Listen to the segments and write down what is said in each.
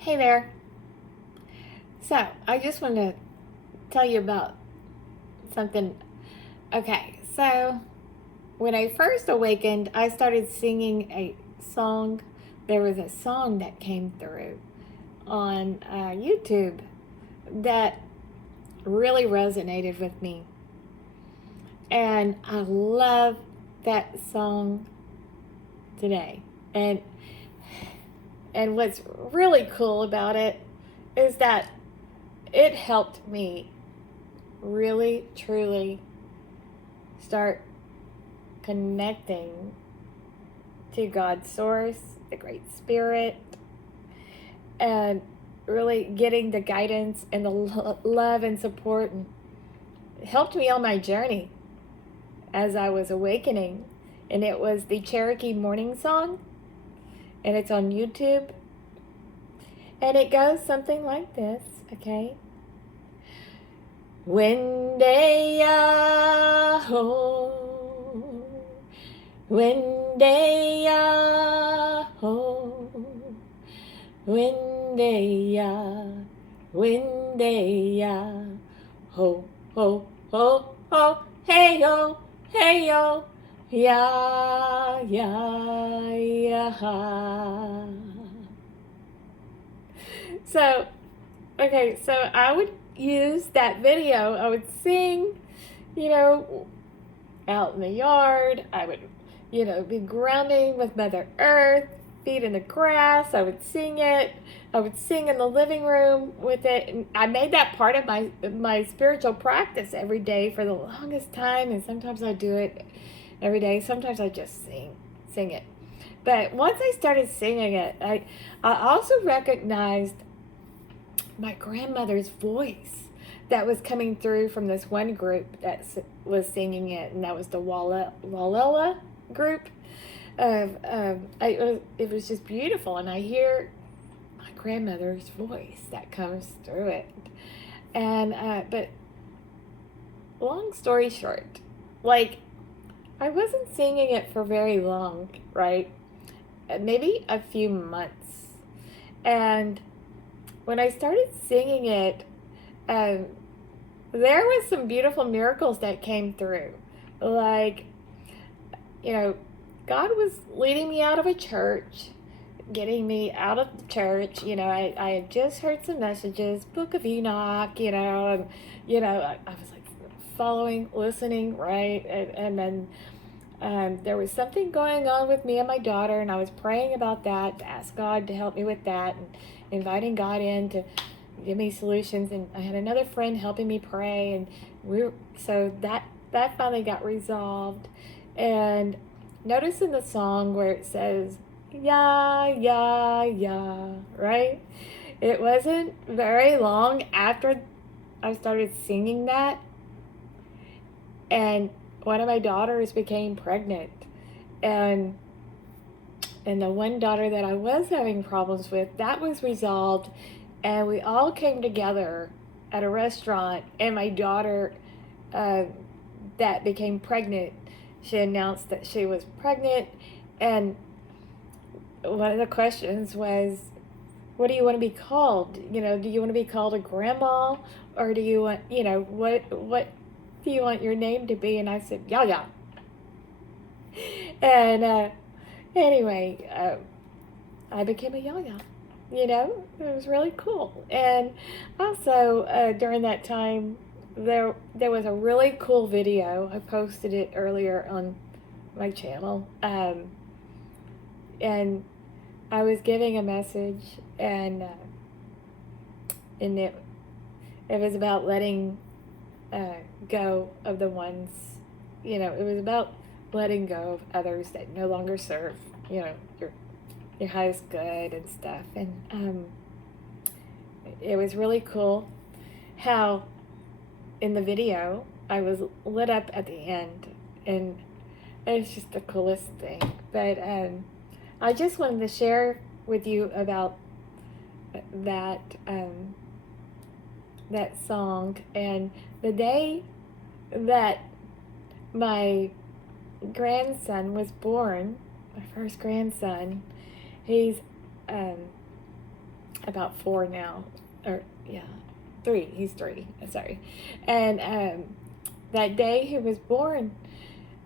Hey there. So, I just want to tell you about something. Okay, so when I first awakened, I started singing a song. There was a song that came through on YouTube that really resonated with me. And I love that song today. And what's really cool about it is that it helped me really, truly start connecting to God's source, the Great Spirit, and really getting the guidance and the love and support. And it helped me on my journey as I was awakening. And it was the Cherokee Morning Song, and it's on YouTube. And it goes something like this, okay? Wen De Ya Ho, Wen De Ya Ho, Wen De Ya, Wen De Ya Ho, Ho, Ho, Ho, hey yo, hey yo, ya, ya, ya. So, okay, so I would use that video. I would sing, you know, out in the yard. I would, be grounding with Mother Earth, feet in the grass. I would sing it. I would sing in the living room with it. And I made that part of my spiritual practice every day for the longest time. And sometimes I do it every day. Sometimes I just sing it. But once I started singing it, I also recognized my grandmother's voice that was coming through from this one group that was singing it, and that was the Wallela group. It was just beautiful, and I hear my grandmother's voice that comes through it. And but long story short, like I wasn't singing it for very long, right? Maybe a few months, and when I started singing it, um, there was some beautiful miracles that came through. Like, God was leading me out of a church, getting me out of the church. I had just heard some messages, Book of Enoch, and, I was like following, listening, right? And then there was something going on with me and my daughter, and I was praying about that, to ask God to help me with that, and inviting God in to give me solutions. And I had another friend helping me pray, and so that finally got resolved. And notice in the song where it says ya ya ya, right? It wasn't very long after I started singing that, and one of my daughters became pregnant. And the one daughter that I was having problems with, that was resolved, and we all came together at a restaurant. And my daughter uh, that became pregnant, she announced that she was pregnant. And one of the questions was, what do you want to be called? Do you want to be called a grandma, or do you want, what do you want your name to be? And I said, Yaya. And anyway, I became a Yaya. It was really cool. And also during that time, there was a really cool video. I posted it earlier on my channel, and I was giving a message, and it was about letting go of the ones. It was about letting go of others that no longer serve your highest good and stuff. And it was really cool how in the video I was lit up at the end, and it's just the coolest thing. But I just wanted to share with you about that that song. And the day that my grandson was born, my first grandson, he's about 4 now, or yeah, 3. He's 3. Sorry, and that day he was born,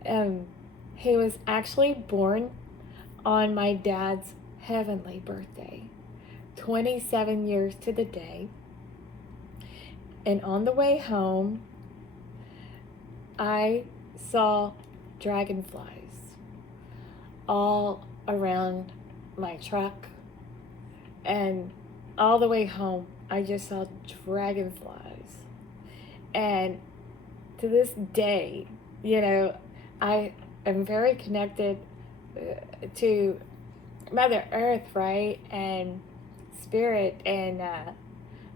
he was actually born on my dad's heavenly birthday, 27 years to the day. And on the way home, I saw dragonflies all around my truck, and all the way home I just saw dragonflies. And to this day, I am very connected to Mother Earth, right, and spirit, and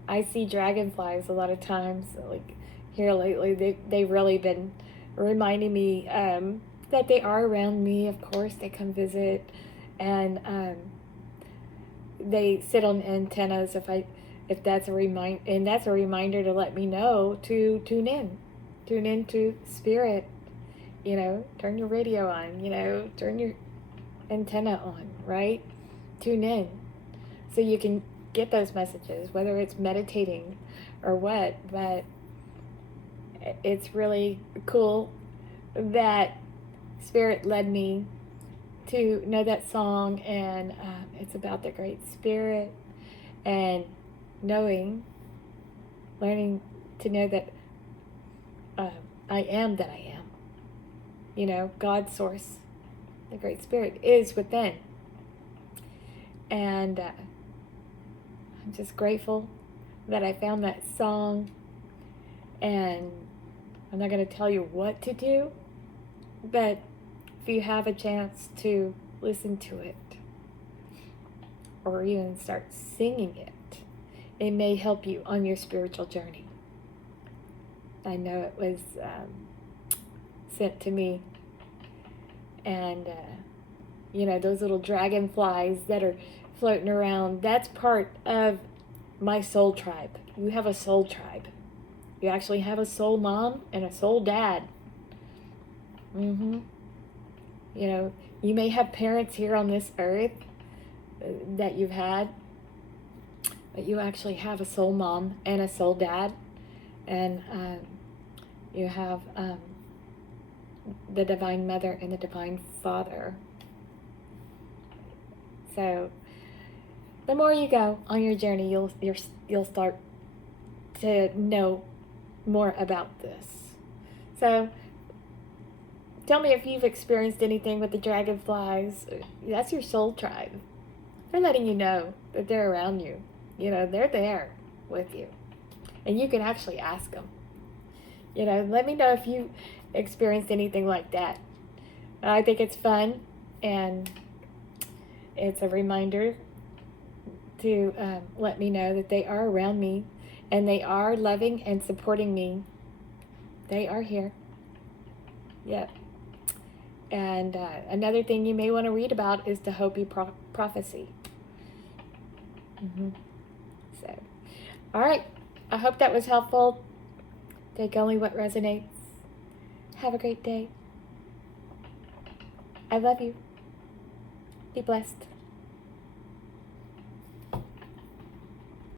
I see dragonflies a lot of times. Like here lately, they've really been reminding me that they are around me. Of course, they come visit, and they sit on antennas if that's a reminder to let me know to tune into spirit. Turn your radio on. Turn your antenna on, right? Tune in so you can get those messages, whether it's meditating or what. But it's really cool that spirit led me to know that song, and it's about the Great Spirit, and learning to know that I am that I am. God's source, the Great Spirit, is within. And I'm just grateful that I found that song. And I'm not going to tell you what to do, but if you have a chance to listen to it or even start singing it, it may help you on your spiritual journey. I know it was sent to me, and those little dragonflies that are floating around, that's part of my soul tribe. You have a soul tribe. You actually have a soul mom and a soul dad. You may have parents here on this earth that you've had, but you actually have a soul mom and a soul dad, and you have the Divine Mother and the Divine Father. So the more you go on your journey, you'll start to know more about this. So tell me if you've experienced anything with the dragonflies. That's your soul tribe. They're letting you know that they're around you. They're there with you, and you can actually ask them. Let me know if you experienced anything like that. I think it's fun, and it's a reminder to let me know that they are around me, and they are loving and supporting me. They are here. Yep. And another thing you may want to read about is the Hopi prophecy. So, all right. I hope that was helpful. Take only what resonates. Have a great day. I love you. Be blessed.